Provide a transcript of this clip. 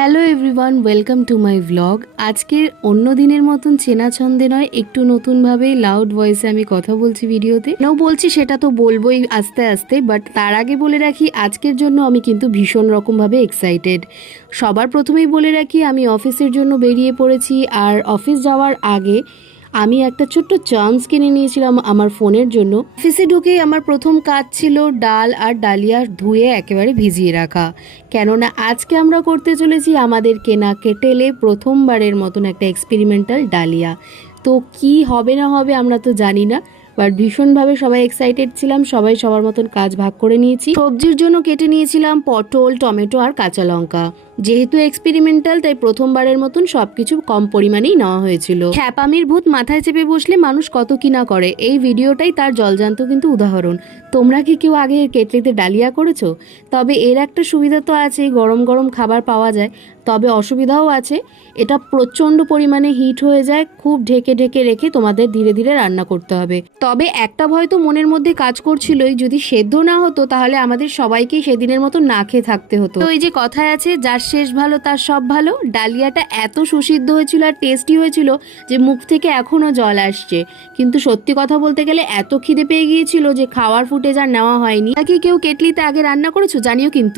Hello everyone, welcome to my vlog. আজকের অন্য দিনের মতন চেনা ছন্দে নয়, একটু নতুনভাবে লাউড ভয়েসে আমি কথা বলছি ভিডিওতে। নাও বলছি সেটা তো বলবোই আস্তে আস্তে, বাট তার আগে বলে রাখি আজকের জন্য আমি কিন্তু ভীষণ রকমভাবে এক্সাইটেড। সবার প্রথমেই বলে রাখি আমি অফিসের জন্য বেরিয়ে পড়েছি, আর অফিস যাওয়ার আগে আমি একটা ছোট্ট চান্স কিনে নিয়েছিলাম আমার ফোনের জন্য। অফিসে ঢুকেই আমার প্রথম কাজ ছিল ডাল আর ডালিয়া ধুয়ে একেবারে ভিজিয়ে রাখা, কেননা আজকে আমরা করতে চলেছি আমাদের কেনা কেটেলে প্রথমবারের মতন একটা এক্সপেরিমেন্টাল ডালিয়া। তো কি হবে না হবে আমরা তো জানি না, বাট ভীষণভাবে সবাই এক্সাইটেড ছিলাম। সবাই সবার মতন কাজ ভাগ করে নিয়েছি। সবজির জন্য কেটে নিয়েছিলাম পটল, টমেটো আর কাঁচা লঙ্কা। যেহেতু এক্সপেরিমেন্টাল তাই প্রথমবারের মতন সবকিছু কম পরিমাণেই নেওয়া হয়েছিল। খ্যাপামির ভূত মাথায় চেপে বসলে মানুষ কত কি না করে, এই ভিডিওটাই তার জলজান্ত কিন্তু উদাহরণ। তোমরা কি কেউ আগে কেটলিতে ডালিয়া করেছো? তবে এর একটা সুবিধা তো আছে, গরম গরম খাবার পাওয়া যায়। তবে অসুবিধাও আছে, এটা প্রচণ্ড পরিমাণে হিট হয়ে যায়। খুব ঢেকে ঢেকে রেখে তোমাদের ধীরে ধীরে রান্না করতে হবে। তবে একটা ভয় তো মনের মধ্যে কাজ করছিলই, যদি সেদ্ধ না হতো তাহলে আমাদের সবাইকেই সেদিনের মতো না খেয়ে থাকতে হতো। তো এই যে কথায় আছে, যার শেষ ভালো তার সব ভালো। ডালিয়াটা এত সুসিদ্ধ হয়েছিল আর টেস্টি হয়েছিল যে মুখ থেকে এখনো জল আসছে। কিন্তু সত্যি কথা বলতে গেলে এত খিদে পেয়ে গিয়েছিল যে খাওয়ার ফুটেজ আর নেওয়া হয়নি। নাকি কেউ কেটলিতে আগে রান্না করেছো জানিও কিন্তু।